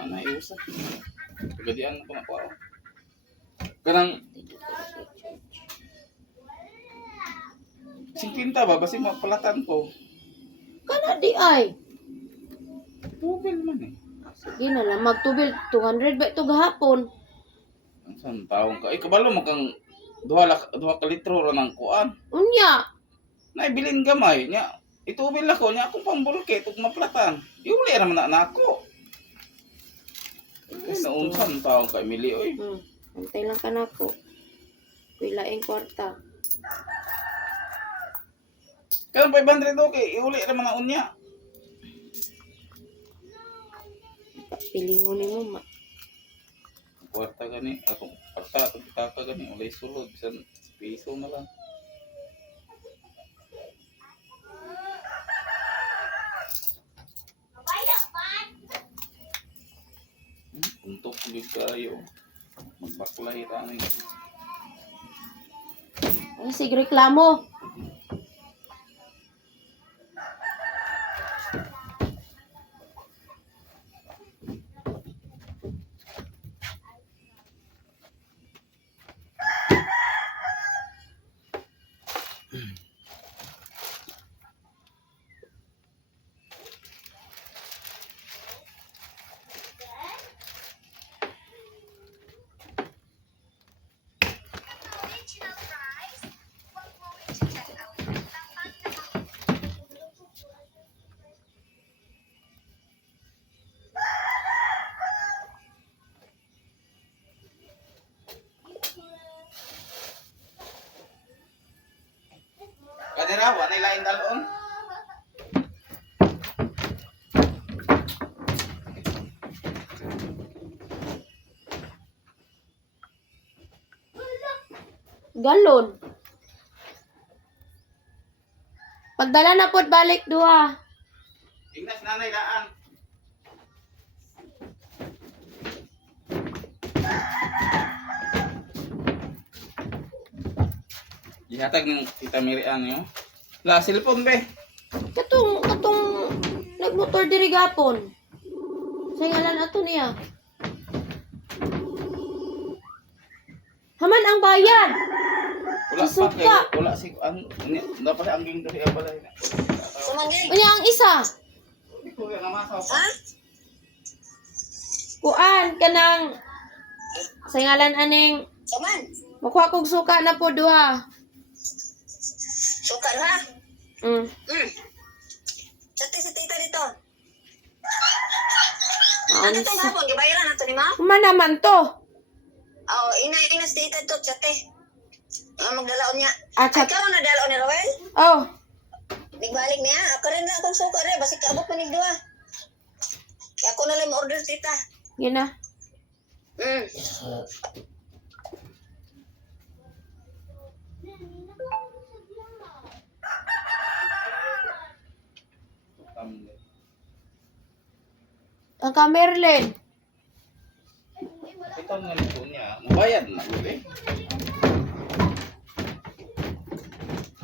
Mana iusa. Kagadian ko na ko. Kanang 50 ba basi mapalatan ko. Kana di ay. Tubil man eh. Sige na lang, magtubil 200 ba ito gahapon? Ang san taong ka. Ay kabalo mo kang duha ka litro ra nang kuan. Unya, Naibilin gamay nya. Itubil ako nya akong pambulke ug maplatan. Iuli ra man na ako. Kasi unsan taong ka Emily oy. antay lang ka na ko. Pilaing kwarta. Kanang 500 okay, iuli ra man na unya. Pilingon ni mo ma. Kwarta gani atong kwarta atong kitaka gani ulay sulod bisan piso na lang. Untuk ulit kayo. Magbaklay rami. Ay, sige reklamo. Kadira wa na lain dalon. Galon. Pagdala na pod balik duha. Ingnas nanay daan. Ihatag ng Tita Miriam yo. La cellphone be. Katong nagmotor diri gapon. Sa ngalan ato niya. Haman ang bayad. Wala Isog pa ka. kay wala si ang dapat ang ging diri abala. Unya ang isa. Ko nga masaw. Kuan kanang sa ngalan aning Saman, makuha kog suka na po duha. suka na. Mm. Sati sa tita dito. Ang Ano itong hapon? Gibayaran na ito ni ma? man naman to. Oo, ina sa tita ito, sati. Magdalaon niya. Ah, Ay, karon na dalaon ni Roel? Oh, Nagbalik niya. Ako rin na akong suka rin. Basta kaabot pa ni Dua. Kaya ako na lang order tita. yun na. Ang Merlin. Ito nga nito niya. Mabayad na ulit.